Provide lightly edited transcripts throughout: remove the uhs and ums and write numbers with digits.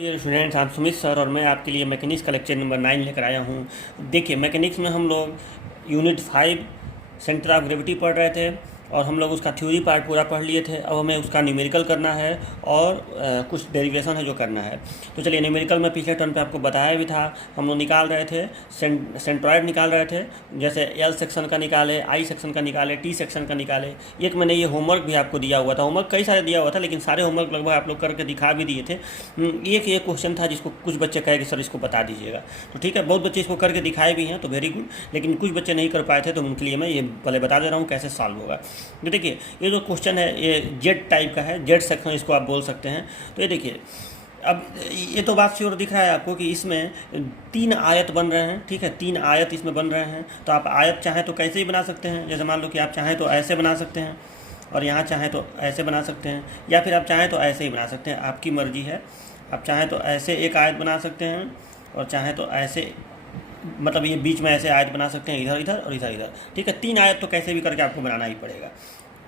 ये स्टूडेंट्स, आप सुमित सर और मैं आपके लिए मैकेनिक्स का लेक्चर नंबर 9 लेकर आया हूँ। देखिए, मैकेनिक्स में हम लोग यूनिट 5 सेंटर ऑफ ग्रेविटी पढ़ रहे थे और हम लोग उसका थ्योरी पार्ट पूरा पढ़ लिए थे। अब हमें उसका न्यूमेरिकल करना है और कुछ डेरिवेशन है जो करना है। तो चलिए, न्यूमेरिकल में पिछले टर्न पे आपको बताया भी था। हम लोग निकाल रहे थे सेंट्रॉयड निकाल रहे थे, जैसे एल सेक्शन का निकाले, आई सेक्शन का निकाले, टी सेक्शन का निकाले। एक मैंने ये होमवर्क भी आपको दिया हुआ था, होमवर्क कई सारे दिया हुआ था लेकिन सारे होमवर्क लगभग आप लोग करके दिखा भी दिए थे। एक ये क्वेश्चन था जिसको कुछ बच्चे कहे कि सर इसको बता दीजिएगा, तो ठीक है, बहुत बच्चे इसको करके दिखाए भी हैं तो वेरी गुड, लेकिन कुछ बच्चे नहीं कर पाए थे तो उनके लिए मैं ये पहले बता दे रहा हूँ कैसे सॉल्व होगा। तो देखिए, ये जो क्वेश्चन है ये जेड टाइप का है, जेड सेक्शन इसको आप बोल सकते हैं। तो ये देखिए, अब ये तो बात श्योर दिख रहा है आपको कि इसमें 3 आयत बन रहे हैं, ठीक है, 3 आयत इसमें बन रहे हैं। तो आप आयत चाहें तो कैसे ही बना सकते हैं, जैसे मान लो कि आप चाहें तो ऐसे बना सकते हैं और यहाँ चाहें तो ऐसे बना सकते हैं, या फिर आप चाहें तो ऐसे ही बना सकते हैं, आपकी मर्जी है। आप चाहें तो ऐसे एक आयत बना सकते हैं और चाहें तो ऐसे, मतलब ये बीच में ऐसे आयत बना सकते हैं, इधर इधर और इधर इधर, ठीक है। 3 आयत तो कैसे भी करके आपको बनाना ही पड़ेगा,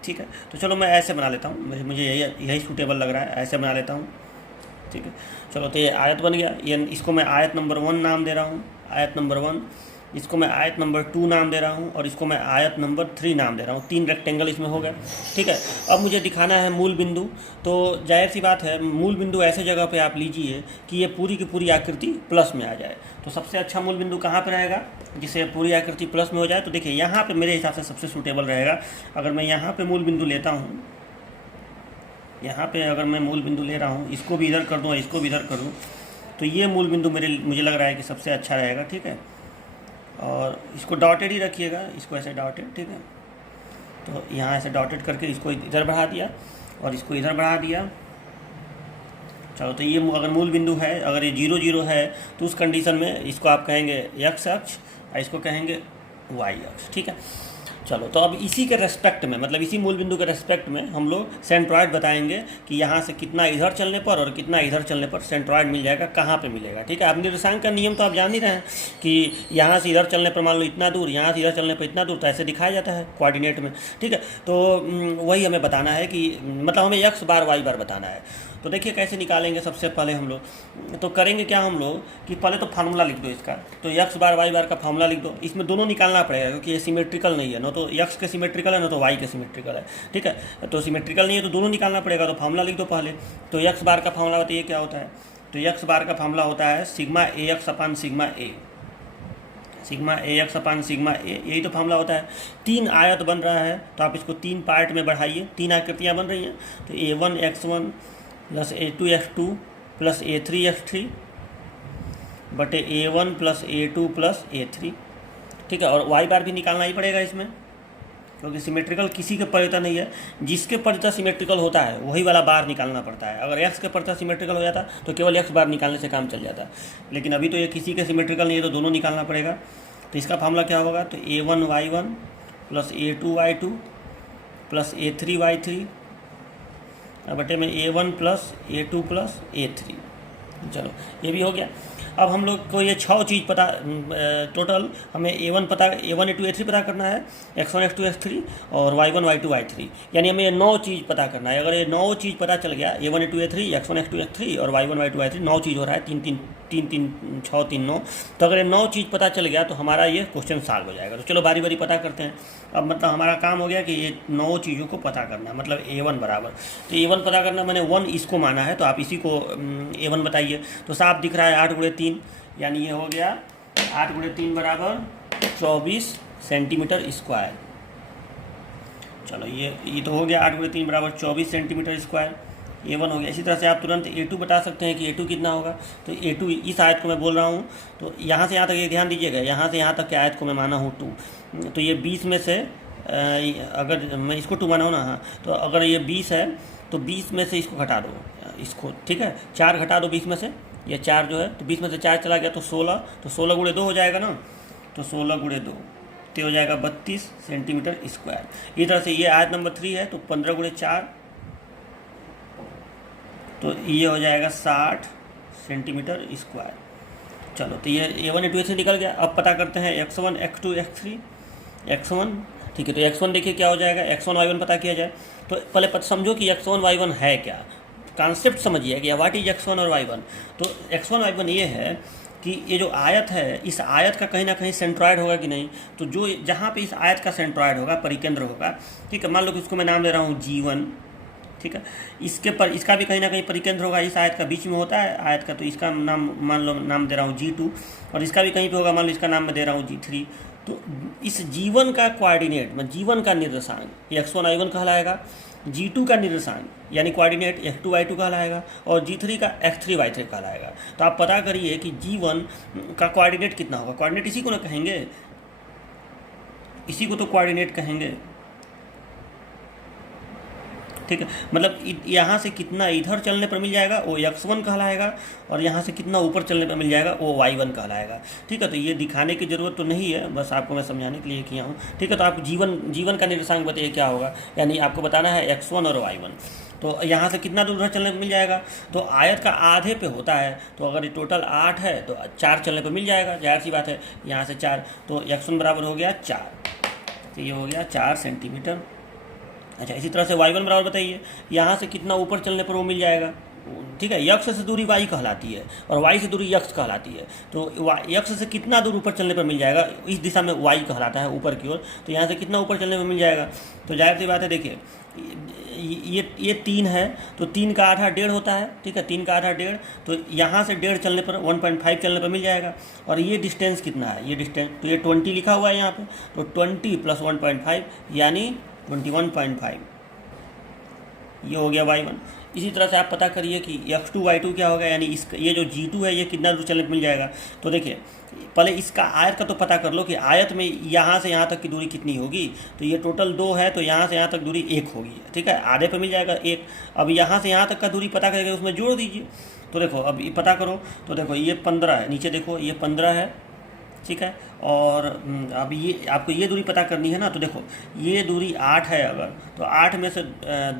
ठीक है। तो चलो मैं ऐसे बना लेता हूँ, मुझे यही सूटेबल लग रहा है, ऐसे बना लेता हूँ, ठीक है। चलो, तो ये आयत बन गया, ये इसको मैं आयत नंबर 1 नाम दे रहा हूँ, आयत नंबर 1। इसको मैं आयत नंबर 2 नाम दे रहा हूँ और इसको मैं आयत नंबर 3 नाम दे रहा हूँ। 3 रेक्टेंगल इसमें हो गया, ठीक है। अब मुझे दिखाना है मूल बिंदु। तो जाहिर सी बात है, मूल बिंदु ऐसे जगह पे आप लीजिए कि ये पूरी की पूरी आकृति प्लस में आ जाए। तो सबसे अच्छा मूल बिंदु कहाँ पर रहेगा, जिससे पूरी आकृति प्लस में हो जाए। तो देखिए, यहाँ पर मेरे हिसाब से सबसे सूटेबल रहेगा, अगर मैं यहाँ पर मूल बिंदु लेता हूँ, यहाँ पे अगर मैं मूल बिंदु ले रहा हूँ, इसको भी इधर कर दूँ, इसको भी इधर कर दूँ, तो ये मूल बिंदु मुझे लग रहा है कि सबसे अच्छा रहेगा, ठीक है। और इसको डॉटेड ही रखिएगा, इसको ऐसे डॉटेड, ठीक है। तो यहाँ ऐसे डॉटेड करके इसको इधर बढ़ा दिया और इसको इधर बढ़ा दिया। चलो, तो ये अगर मूल बिंदु है, अगर ये 0 0 है तो उस कंडीशन में इसको आप कहेंगे एक्स अक्ष और इसको कहेंगे वाई अक्ष, ठीक है। चलो, तो अब इसी के रेस्पेक्ट में, मतलब इसी मूल बिंदु के रेस्पेक्ट में हम लोग सेंट्रॉयड बताएंगे कि यहाँ से कितना इधर चलने पर और कितना इधर चलने पर सेंट्रॉयड मिल जाएगा, कहाँ पे मिलेगा, ठीक है। अब निर्देशांक का नियम तो आप जान ही रहे हैं कि यहाँ से इधर चलने पर मान लो इतना दूर, यहाँ से इधर चलने पर इतना दूर, तो ऐसे दिखाया जाता है कोऑर्डिनेट में, ठीक है। तो वही हमें बताना है कि मतलब हमें एक्स बार वाई बार बताना है। तो देखिए कैसे निकालेंगे। सबसे पहले हम लोग तो करेंगे क्या, हम लोग कि पहले तो फार्मूला लिख दो इसका। तो एक्स बार वाई बार का फार्मूला लिख दो। इसमें दोनों निकालना पड़ेगा क्योंकि ये सिमेट्रिकल नहीं है, ना तो एक्स के सिमेट्रिकल है ना तो वाई के सिमेट्रिकल है, ठीक है। तो सिमेट्रिकल नहीं है तो दोनों निकालना पड़ेगा। तो फार्मूला लिख दो पहले। तो एक्स बार का फार्मूला बताइए क्या होता है। तो एक्स बार का फार्मूला होता है sigma a x upon sigma A, sigma a x upon sigma ए, यही तो फार्मूला होता है। 3 आयत बन रहा है तो आप इसको 3 पार्ट में बढ़ाइए, 3 आकृतियाँ बन रही हैं। तो A1x1 plus A2x2 plus A3x3 बटे A1 plus A2 plus A3, ठीक है। और वाई बार भी निकालना ही पड़ेगा इसमें क्योंकि सिमेट्रिकल किसी के परिता नहीं है, जिसके परिता सिमेट्रिकल होता है वही वाला बार निकालना पड़ता है। अगर एक्स के परिता सिमेट्रिकल हो जाता तो केवल एक्स बार निकालने से काम चल जाता, लेकिन अभी तो ये किसी के सिमेट्रिकल नहीं है तो दोनों निकालना पड़ेगा। तो इसका फार्मूला क्या होगा, तो A1y1 plus A2y2 plus A3y3 बटे में A1 plus A2 plus A3। चलो, ये भी हो गया। अब हम लोग को ये 6 चीज़ पता, टोटल हमें A1 A2 A3 पता करना है, x1 x2 x3 और y1 y2 y3, यानी हमें ये 9 चीज़ पता करना है। अगर ये 9 चीज़ पता चल गया, A1 A2 A3 x1 x2 x3 और y1 y2 y3, 9 चीज़ हो रहा है, 3 3 3 3 6 3 9। तो अगर ये 9 चीज़ पता चल गया तो हमारा ये क्वेश्चन सॉल्व हो जाएगा। तो चलो बारी बारी पता करते हैं। अब मतलब हमारा काम हो गया कि ये 9 चीज़ों को पता करना, मतलब A1 बराबर, तो A1 पता करना मैंने 1 इसको माना है तो आप इसी को A1 बताइए। तो साफ दिख रहा है 8 × 3, यानी ये हो गया 8 × 3 बराबर 24 सेंटीमीटर स्क्वायर। चलो, ये तो हो गया 8 × 3 बराबर 24 सेंटीमीटर स्क्वायर, A1 हो गया। इसी तरह से आप तुरंत A2 बता सकते हैं कि A2 कितना होगा। तो A2 इस आयत को मैं बोल रहा हूँ, तो यहाँ से यहाँ तक ये ध्यान दीजिएगा, यहाँ से यहाँ तक के आयत को मैं माना हूँ 2। तो ये 20 में से अगर मैं इसको 2 माना हूँ ना, हाँ, तो अगर ये 20 है तो 20 में से इसको घटा दो, इसको, ठीक है, 4 घटा दो 20 में से, ये 4 जो है, तो 20 में से 4 चला गया तो 16, तो 16 × 2 हो जाएगा ना। तो 16 × 2 तो हो जाएगा 32 सेंटीमीटर स्क्वायर। इस तरह से ये आयत नंबर 3 है तो 15 × 4, तो ये हो जाएगा 60 सेंटीमीटर स्क्वायर। चलो, तो ये A1 A2 A3 निकल गया। अब पता करते हैं x1 x2 x3 x1, ठीक है। तो x1 देखिए क्या हो जाएगा, x1 y1 पता किया जाए। तो पहले समझो कि x1 y1 है क्या। कॉन्सेप्ट समझिए कि व्हाट इज x1 और y1। तो x1 y1 ये है कि ये जो आयत है, इस आयत का कहीं ना कहीं सेंट्रॉयड होगा कि नहीं। तो जो जहाँ पे इस आयत का सेंट्रॉयड होगा, परिकेंद्र होगा, ठीक है, मान लो कि इसको मैं नाम दे रहा हूँ G1, ठीक है, इसके पर इसका भी कहीं ना कहीं परिकेंद्र होगा, इस आयत का बीच में होता है आयत का, तो इसका नाम मान लो नाम दे रहा हूँ G2, और इसका भी कहीं पे होगा, मान लो इसका नाम मैं दे रहा हूँ G3। तो इस G1 का कोऑर्डिनेट, मतलब G1 का निर्देशांक x1 y1 कहलाएगा, G2 का निर्देशांक यानी कोऑर्डिनेट x2 y2 कहलाएगा, और G3 का x3 y3 कहलाएगा। तो आप पता करिए कि G1 का कोऑर्डिनेट कितना होगा। कोऑर्डिनेट इसी को ना कहेंगे, इसी को तो कोऑर्डिनेट कहेंगे, ठीक है। मतलब यहाँ से कितना इधर चलने पर मिल जाएगा वो x1 कहलाएगा, और यहाँ से कितना ऊपर चलने पर मिल जाएगा वो y1 कहलाएगा, ठीक है। तो ये दिखाने की ज़रूरत तो नहीं है, बस आपको मैं समझाने के लिए किया हूँ, ठीक है। तो आप जीवन का निर्देशांक बताइए क्या होगा, यानी आपको बताना है x1 और y1। तो यहाँ से कितना दूर चलने पर मिल जाएगा, तो आयत का आधे पे होता है, तो अगर ये टोटल 8 है तो 4 चलने पर मिल जाएगा, जाहिर सी बात है, यहाँ से 4, तो x1 बराबर हो गया 4, तो ये हो गया 4 सेंटीमीटर। अच्छा, इसी तरह से y1 बराबर बताइए, यहाँ से कितना ऊपर चलने पर वो मिल जाएगा, ठीक है। x से दूरी y कहलाती है और y से दूरी x कहलाती है, तो x से कितना दूर ऊपर चलने पर मिल जाएगा, इस दिशा में y कहलाता है ऊपर की ओर, तो यहाँ से कितना ऊपर चलने पर मिल जाएगा। तो जाहिर सी बात है, देखिए ये 3 है, तो 3 का आधा 1.5 होता है, ठीक है, 3 का आधा 1.5, तो यहाँ से 1.5 चलने पर 1.5 चलने पर मिल जाएगा। और ये डिस्टेंस कितना है, ये डिस्टेंस तो ये 20 लिखा हुआ है यहाँ पे, तो 20 + 1.5 यानी 21.5, ये हो गया y1। इसी तरह से आप पता करिए कि x2 y2 क्या होगा, यानी इसका ये जो G2 है ये कितना दूर चलने को मिल जाएगा। तो देखिए पहले इसका आयत का तो पता कर लो कि आयत में यहाँ से यहाँ तक की दूरी कितनी होगी, तो ये टोटल 2 है, तो यहाँ से यहाँ तक दूरी 1 होगी, ठीक है, आधे पे मिल जाएगा 1। अब यहाँ से यहाँ तक का दूरी पता करके उसमें जोड़ दीजिए, तो देखो अब ये पता करो, तो देखो ये 15 है, नीचे देखो ये 15 है, ठीक है। और अब ये आपको ये दूरी पता करनी है ना, तो देखो ये दूरी 8 है, अगर तो 8 में से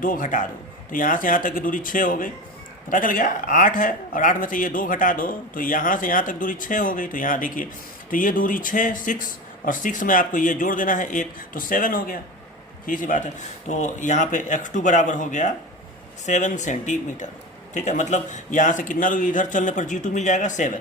2 घटा दो, तो यहाँ से यहाँ तक की दूरी 6 हो गई, पता चल गया 8 है, और 8 में से ये 2 घटा दो, तो यहाँ से यहाँ तक दूरी 6 हो गई। तो यहाँ देखिए, तो ये दूरी 6 और 6 में आपको ये जोड़ देना है 1, तो 7 हो गया, सीधी सी बात है। तो यहाँ पे x2 बराबर हो गया 7 सेंटीमीटर, ठीक है। मतलब यहाँ से कितना दूर इधर चलने पर G2 मिल जाएगा 7,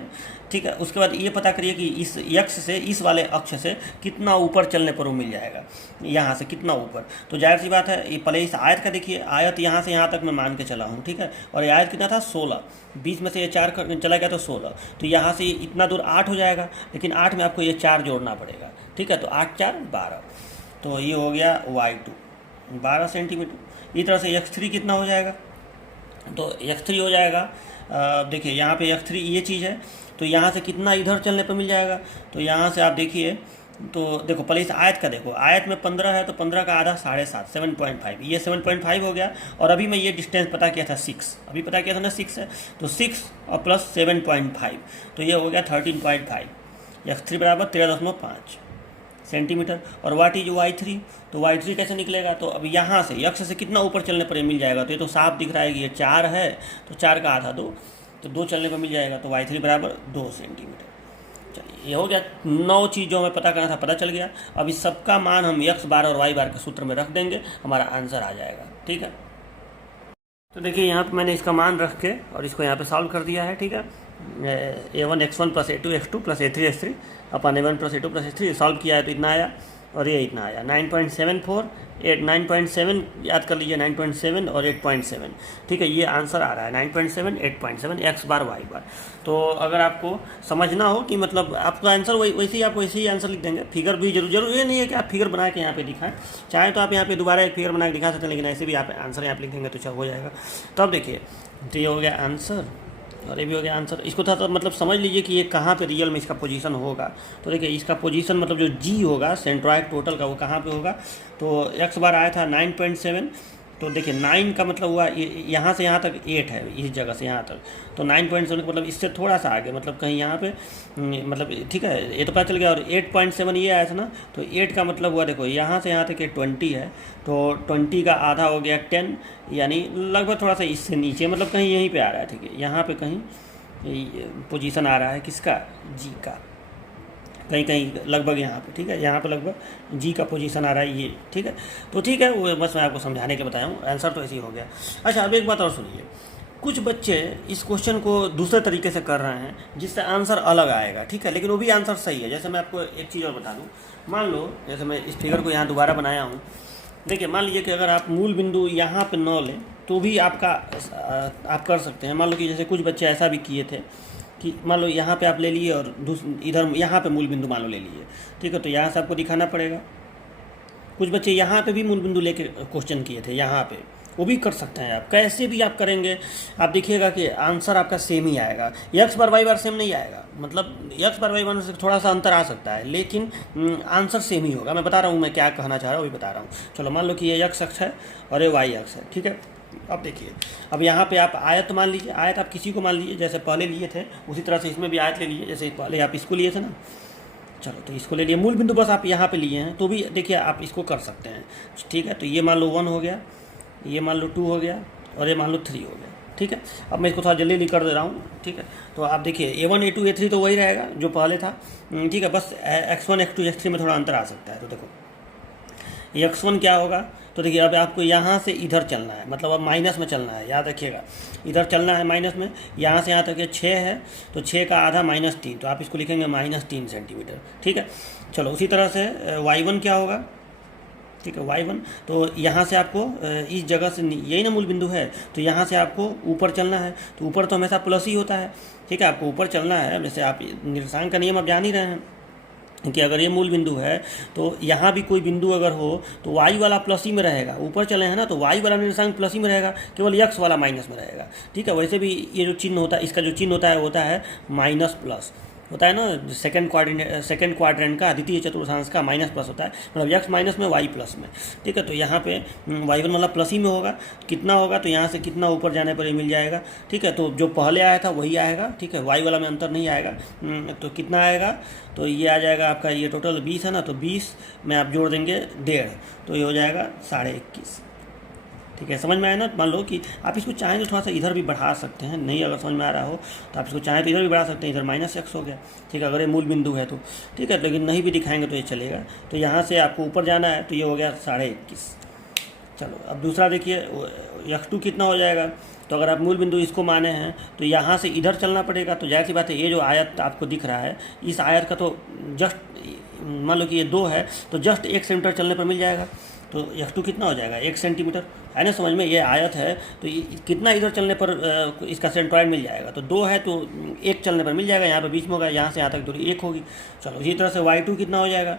ठीक है। उसके बाद ये पता करिए कि इस x से इस वाले अक्ष से कितना ऊपर चलने पर वो मिल जाएगा, यहाँ से कितना ऊपर। तो जाहिर सी बात है, ये पहले इस आयत का देखिए, आयत यहाँ से यहाँ तक मैं मान के चला हूँ, ठीक है। और ये आयत कितना था 16, 20 में से ये 4 चला गया तो 16, तो यहाँ से इतना दूर 8 हो जाएगा, लेकिन 8 में आपको ये 4 जोड़ना पड़ेगा, ठीक है। तो 8 4 12, तो ये हो गया y2 12 सेंटीमीटर। इस तरह से x3 कितना हो जाएगा, तो x3 हो जाएगा, देखिए यहाँ पे x3 ये चीज़ है, तो यहाँ से कितना इधर चलने पर मिल जाएगा, तो यहाँ से आप देखिए, तो देखो पहले इस आयत का देखो, आयत में 15 है, तो 15 का आधा 7.5 7.5, ये 7.5 हो गया। और अभी मैं ये डिस्टेंस पता किया था 6, अभी पता किया था ना 6 है, तो 6 और प्लस 7.5, तो ये हो गया 13.5, x3 बराबर 13.5 सेंटीमीटर। और वाट इज y3, तो y3 कैसे निकलेगा, तो अब यहाँ से x से कितना ऊपर चलने पर मिल जाएगा, तो ये तो साफ दिख रहा है कि ये 4 है, तो 4 का आधा 2, तो 2 चलने पर मिल जाएगा, तो y3 बराबर 2 सेंटीमीटर। चलिए ये हो गया, 9 चीज़ों में पता करना था, पता चल गया। अब इस सबका मान हम x बार और y बार के सूत्र में रख देंगे, हमारा आंसर आ जाएगा, ठीक है। तो देखिए यहाँ पे मैंने इसका मान रख के और इसको यहाँ पे सॉल्व कर दिया है, ठीक है। a1 x1 + a2 x2 + a3 x3 अपन a1 + a2 + a3 सॉल्व किया है, तो इतना आया, और ये इतना आया 9.74, 9.7 याद कर लीजिए, 9.7 और 8.7, ठीक है। ये आंसर आ रहा है 9.7 8.7 x बार y बार। तो अगर आपको समझना हो कि मतलब आपका आंसर वैसे ही आप वैसे ही आंसर लिख देंगे, फिगर भी जरूर ये नहीं है कि आप फिगर बना के यहाँ पे दिखाएं, चाहे तो आप यहाँ पे दोबारा एक फिगर बना के दिखा सकते हैं, लेकिन ऐसे भी आप आंसर यहाँ पे लिख देंगे तो हो जाएगा। तो अब देखिए, तो ये हो गया आंसर और ये भी हो गया आंसर। इसको था तो मतलब समझ लीजिए कि ये कहाँ पे रियल में इसका पोजीशन होगा। तो देखिए इसका पोजीशन मतलब जो जी होगा सेंट्रॉइड टोटल का, वो कहाँ पे होगा, तो एक्स बार आया था 9.7, तो देखिए 9 का मतलब हुआ यहाँ से यहाँ तक 8 है, इस जगह से यहाँ तक, तो 9.7 का मतलब इससे थोड़ा सा आगे, मतलब कहीं यहाँ पे मतलब ठीक है, ये तो पता चल गया। और 8.7 ये आया था ना, तो 8 का मतलब हुआ देखो यहाँ से यहाँ तक ये 20 है, तो 20 का आधा हो गया 10, यानी लगभग थोड़ा सा इससे नीचे, मतलब कहीं यहीं पे आ रहा है, ठीक है, यहाँ पे कहीं पोजीशन आ रहा है किसका, जी का, कहीं कहीं लगभग यहाँ पे, ठीक है, यहाँ पे लगभग जी का पोजीशन आ रहा है ये, ठीक है। तो ठीक है, वो बस मैं आपको समझाने के बताया हूँ, आंसर तो ऐसे ही हो गया। अच्छा अब एक बात और सुनिए, कुछ बच्चे इस क्वेश्चन को दूसरे तरीके से कर रहे हैं जिससे आंसर अलग आएगा, ठीक है, लेकिन वो भी आंसर सही है। जैसे मैं आपको एक चीज़ और बता दूं, मान लो जैसे मैं इस फिगर को यहाँ दोबारा बनाया हूँ। देखिए मान लीजिए कि अगर आप मूल बिंदु यहाँ पे 9 लें तो भी आपका आप कर सकते हैं। मान लो कि जैसे कुछ बच्चे ऐसा भी किए थे कि मान लो यहाँ पे आप ले लिए और इधर यहाँ पे मूल बिंदु मान लो ले लिए, ठीक है, तो यहाँ से आपको दिखाना पड़ेगा। कुछ बच्चे यहाँ पे भी मूल बिंदु लेके क्वेश्चन किए थे, यहाँ पे वो भी कर सकते हैं। आप कैसे भी आप करेंगे आप देखिएगा कि आंसर आपका सेम ही आएगा। एक्स बार वाई बार सेम नहीं आएगा, मतलब एक्स बार वाई बार से थोड़ा सा अंतर आ सकता है, लेकिन आंसर सेम ही होगा। मैं बता रहा हूँ मैं क्या कहना चाह रहा हूँ, वही बता रहा हूँ। चलो मान लो कि ये एक्स अक्ष है और ये वाई अक्ष है, ठीक है। अब देखिए, अब यहाँ पे आप आयत मान लीजिए, आयत आप किसी को मान लीजिए, जैसे पहले लिए थे उसी तरह से इसमें भी आयत ले लीजिए। जैसे पहले आप इसको लिए थे ना, चलो तो इसको ले लिए, मूल बिंदु बस आप यहाँ पे लिए हैं तो भी देखिए आप इसको कर सकते हैं, ठीक है। तो ये मान लो 1 हो गया, ये मान लो 2 हो गया और ये मान लो 3 हो गया, ठीक है। अब मैं इसको थोड़ा जल्दी कर दे रहा हूँ, ठीक है। तो आप देखिए A1 A2 A3 तो वही रहेगा जो पहले था, ठीक है। बस x1 x2 x3 में थोड़ा अंतर आ सकता है। तो देखो x1 क्या होगा, तो देखिए अब आपको यहाँ से इधर चलना है, मतलब अब माइनस में चलना है, याद रखिएगा इधर चलना है माइनस में। यहाँ से यहाँ तक 6 है तो 6 का आधा -3, तो आप इसको लिखेंगे -3 सेंटीमीटर, ठीक है। चलो उसी तरह से y1 क्या होगा, ठीक है, y1 तो यहाँ से आपको इस जगह से, यही ना मूल बिंदु है, तो यहाँ से आपको ऊपर चलना है। तो ऊपर तो हमेशा प्लस ही होता है, ठीक है, आपको ऊपर चलना है। जैसे आप निर्देशांक का नियम आप जान ही रहे हैं कि अगर ये मूल बिंदु है तो यहाँ भी कोई बिंदु अगर हो तो y वाला प्लस ही में रहेगा। ऊपर चले हैं ना तो y वाला निर्देशांक प्लस ही में रहेगा, केवल x वाला माइनस में रहेगा, ठीक है। वैसे भी ये जो चिन्ह होता है, इसका जो चिन्ह होता है होता है -+ होता है ना, सेकंड क्वाड्रेंट का द्वितीय चतुर्थांश का -+ होता है, मतलब x माइनस में y प्लस में, ठीक है। तो यहाँ पे y1 वाला प्लस ही में होगा, कितना होगा तो यहाँ से कितना ऊपर जाने पर ही मिल जाएगा, ठीक है। तो जो पहले आया था वही आएगा, ठीक है, y वाला में अंतर नहीं आएगा। तो कितना आएगा, तो ये आ जाएगा आपका, ये टोटल 20 है ना, तो 20 में आप जोड़ देंगे 1.5, तो ये हो जाएगा 21.5, ठीक है। समझ में आया ना। मान लो कि आप इसको चाहें तो थोड़ा सा इधर भी बढ़ा सकते हैं, नहीं अगर समझ में आ रहा हो तो आप इसको चाहें तो इधर भी बढ़ा सकते हैं, इधर -x हो गया, ठीक है, अगर ये मूल बिंदु है तो, ठीक है। लेकिन नहीं भी दिखाएंगे तो ये चलेगा। तो यहाँ से आपको ऊपर जाना है तो ये हो गया 21.5। चलो अब दूसरा देखिए, x2 कितना हो जाएगा, तो अगर आप मूल बिंदु इसको माने हैं तो यहाँ से इधर चलना पड़ेगा। तो जाहिर सी बात है, ये जो आयत आपको दिख रहा है, इस आयत का तो जस्ट मान लो कि ये 2 है तो जस्ट 1 सेंटीमीटर चलने पर मिल जाएगा। तो x2 कितना हो जाएगा, 1 सेंटीमीटर, है ना। समझ में, ये आयत है तो कितना इधर चलने पर इसका सेंट्रॉइड मिल जाएगा, तो 2 है तो 1 चलने पर मिल जाएगा। यहाँ पे बीच में होगा, यहाँ से यहाँ तक दूरी 1 होगी। चलो इसी तरह से y2 कितना हो जाएगा,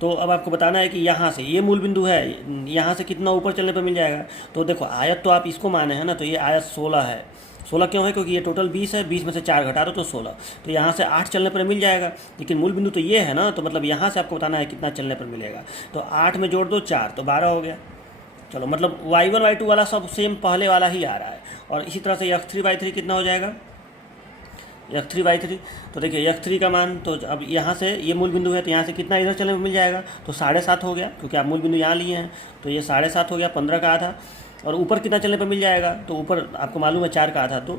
तो अब आपको बताना है कि यहाँ से ये मूल बिंदु है, यहाँ से कितना ऊपर चलने पर मिल जाएगा। तो देखो आयत तो आप इसको माने हैं ना, तो ये आयत 16 है। 16 क्यों है, क्योंकि ये टोटल 20 है, 20 में से 4 घटा दो तो 16, तो यहाँ से 8 चलने पर मिल जाएगा। लेकिन मूल बिंदु तो ये है ना, तो मतलब यहाँ से आपको बताना है कितना चलने पर मिलेगा। तो 8 में जोड़ दो 4, तो 12 हो गया। चलो मतलब y1 y2 वाला सब सेम पहले वाला ही आ रहा है। और इसी तरह से x3 y3 कितना हो जाएगा, x3 y3, तो देखिए x3 का मान, तो अब यहाँ से ये मूल बिंदु है तो यहाँ से कितना इधर चलने में मिल जाएगा, तो 7.5 हो गया, क्योंकि आप मूल बिंदु यहाँ लिए हैं तो ये 7.5 हो गया, 15 का आधा। और ऊपर कितना चलने पर मिल जाएगा, तो ऊपर आपको मालूम है 4 का आधा, तो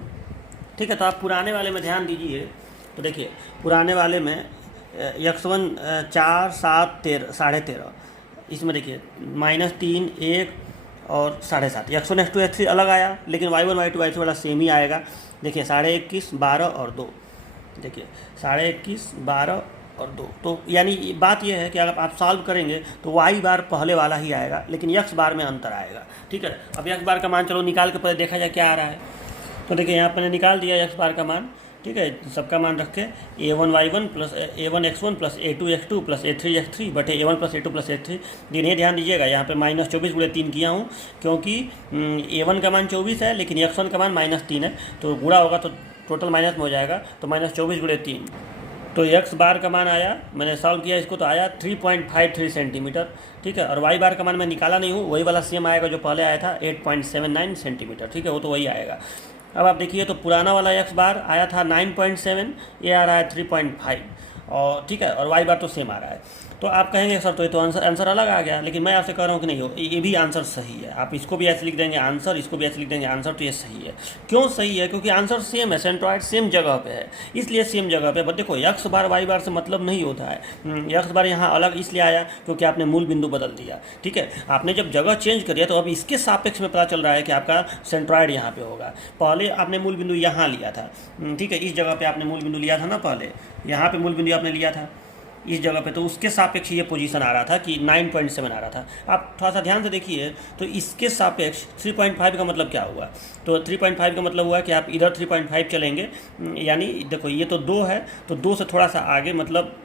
ठीक है। तो आप पुराने वाले में ध्यान दीजिए, तो देखिए पुराने वाले में x1 4 7 13 13.5, इसमें देखिए -3 1 और 7.5, x1 x2 x3 अलग आया, लेकिन y1 y2 y3 वाला सेम ही आएगा। देखिए 21.5 12 और 2, देखिए 21.5 12 और 2। तो यानी बात यह है कि अगर आप सॉल्व करेंगे तो y बार पहले वाला ही आएगा, लेकिन x बार में अंतर आएगा, ठीक है। अब x बार का मान चलो निकाल के पहले देखा जाए क्या आ रहा है। तो देखिए यहाँ पर मैंने निकाल दिया x बार का मान, ठीक है। सबका मान रख के a1 y1 plus a1 x1 plus a2 x2 plus a3 x3 बटे a1 plus a2 plus a3। लेकिन ये ध्यान दीजिएगा यहाँ पे -24/3 किया हूँ, क्योंकि a1 का मान 24 है लेकिन x1 का मान -3 है, तो गुणा होगा तो टोटल माइनस में हो जाएगा, तो -24/3। तो x बार का मान आया, मैंने सॉल्व किया इसको तो आया 3.53 सेंटीमीटर, ठीक है। और y बार का मान मैं निकाला नहीं हूँ, वही वाला सेम आएगा जो पहले आया था 8.79 सेंटीमीटर, ठीक है, वो तो वही आएगा। अब आप देखिए तो पुराना वाला x बार आया था 9.7, ये आ रहा है 3.5, और ठीक है, और y बार तो सेम आ रहा है। तो आप कहेंगे सर तो ये तो आंसर अलग आ गया, लेकिन मैं आपसे कह रहा हूँ कि नहीं हो, ये भी आंसर सही है। आप इसको भी ऐसे लिख देंगे आंसर, इसको भी ऐसे लिख देंगे आंसर, तो ये सही है। क्यों सही है? क्योंकि आंसर सेम है, सेंट्रॉइड सेम जगह पे है, इसलिए सेम जगह पे। बट देखो एक्स बार वाई बार से मतलब नहीं होता है। एक्स बार यहाँ अलग इसलिए आया क्योंकि आपने मूल बिंदु बदल दिया, ठीक है। आपने जब जगह चेंज करिए तो अब इसके सापेक्ष में पता चल रहा है कि आपका सेंट्रॉइड यहाँ पे होगा। पहले आपने मूल बिंदु यहाँ लिया था, ठीक है, इस जगह पे आपने मूल बिंदु लिया था ना, पहले यहाँ पे मूल बिंदु आपने लिया था इस जगह पे, तो उसके सापेक्ष ये पोजीशन आ रहा था कि 9.7 आ रहा था। आप थोड़ा सा ध्यान से देखिए, तो इसके सापेक्ष 3.5 का मतलब क्या हुआ? तो 3.5 का मतलब हुआ कि आप इधर 3.5 चलेंगे, यानी देखो ये तो 2 है, तो 2 से थोड़ा सा आगे, मतलब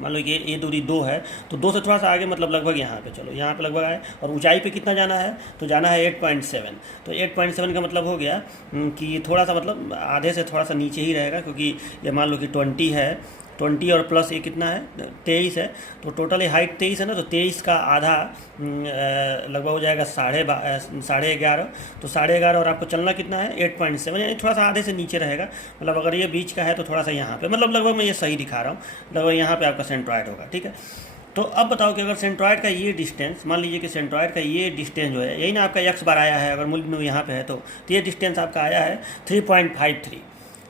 मान लो ये दूरी 2 है, तो 2 से थोड़ा सा आगे मतलब लगभग यहाँ पे, चलो यहाँ पे लगभग आए। और ऊंचाई पे कितना जाना है? तो जाना है 8.7। तो 8.7 का मतलब हो गया कि थोड़ा सा मतलब आधे से थोड़ा सा नीचे ही रहेगा, क्योंकि ये मान लो कि 20 है, 20 और प्लस ये कितना है? 23 है। तो टोटल हाइट 23 है ना, तो 23 का आधा लगभग हो जाएगा 11.5। तो 11.5 और आपको चलना कितना है? 8.7, यानी थोड़ा सा आधे से नीचे रहेगा। मतलब अगर ये बीच का है तो थोड़ा सा यहाँ पे, मतलब लगभग मैं ये सही दिखा रहा हूँ, लगभग यहाँ पे आपका सेंट्रॉइड होगा, ठीक है। तो अब बताओ कि अगर सेंट्रॉइड का ये डिस्टेंस, मान लीजिए कि सेंट्रॉइड का ये डिस्टेंस जो है, यही ना आपका एक्स बार आया है, अगर मूल बिंदु यहाँ पे है तो ये डिस्टेंस आपका आया है 3.53,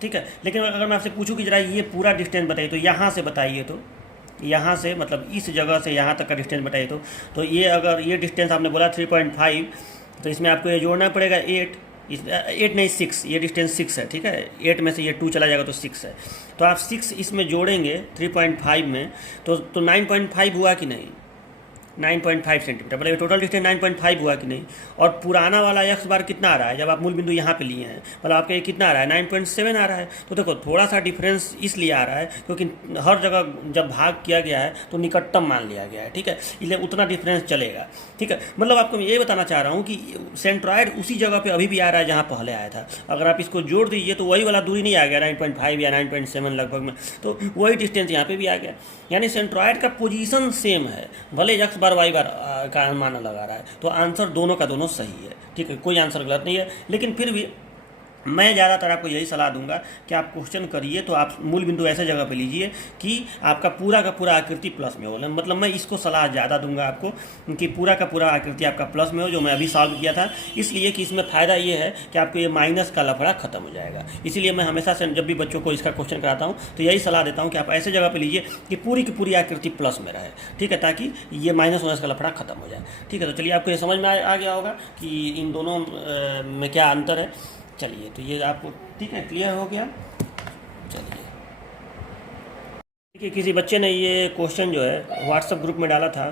ठीक है। लेकिन अगर मैं आपसे पूछूं कि जरा ये पूरा डिस्टेंस बताइए, तो यहाँ से बताइए, तो यहाँ से मतलब इस जगह से यहाँ तक का डिस्टेंस बताइए, तो ये अगर ये डिस्टेंस आपने बोला 3.5, तो इसमें आपको ये जोड़ना पड़ेगा 8, 8 नहीं 6, ये डिस्टेंस 6 है, ठीक है। 8 में से ये 2 चला जाएगा तो 6 है, तो आप 6 इसमें जोड़ेंगे 3.5 में, तो 9.5 हुआ कि नहीं? 9.5 सेंटीमीटर, मतलब टोटल डिस्टेंस 9.5 हुआ कि नहीं? और पुराना वाला एक्स बार कितना आ रहा है जब आप मूल बिंदु यहाँ पे लिए हैं? मतलब आपका ये कितना आ रहा है? 9.7 आ रहा है। तो देखो थोड़ा सा डिफरेंस इसलिए आ रहा है क्योंकि हर जगह जब भाग किया गया है तो निकटतम मान लिया गया है, ठीक है, इसलिए उतना डिफरेंस चलेगा, ठीक है। मतलब आपको मैं ये बताना चाह रहा हूँ कि सेंट्रॉइड उसी जगह पर अभी भी आ रहा है जहाँ पहले आया था। अगर आप इसको जोड़ दीजिए तो वही वाला दूरी नहीं आ गया 9.5 या 9.7 लगभग में, तो वही डिस्टेंस यहाँ पे भी आ गया। यानी सेंट्रॉइड का पोजीशन सेम है, भले एक्स बार वाई बार का अनुमान लगा रहा है, तो आंसर दोनों का दोनों सही है, ठीक है, कोई आंसर गलत नहीं है। लेकिन फिर भी मैं ज़्यादातर आपको यही सलाह दूंगा कि आप क्वेश्चन करिए तो आप मूल बिंदु ऐसे जगह पे लीजिए कि आपका पूरा का पूरा आकृति प्लस में हो। मतलब मैं इसको सलाह ज़्यादा दूंगा आपको कि पूरा का पूरा आकृति आपका प्लस में हो, जो मैं अभी सॉल्व किया था, इसलिए कि इसमें फ़ायदा ये है कि आपको ये माइनस का लफड़ा खत्म हो जाएगा। इसीलिए मैं हमेशा से जब भी बच्चों को इसका क्वेश्चन कराता हूँ तो यही सलाह देता हूँ कि आप ऐसे जगह पर लीजिए कि पूरी की पूरी आकृति प्लस में रहे, ठीक है, ताकि ये माइनस वाइनस का लफड़ा खत्म हो जाए, ठीक है। तो चलिए आपको ये समझ में आ गया होगा कि इन दोनों में क्या अंतर है। चलिए तो ये आपको ठीक है, क्लियर हो गया। चलिए देखिए, किसी बच्चे ने ये क्वेश्चन जो है व्हाट्सएप ग्रुप में डाला था,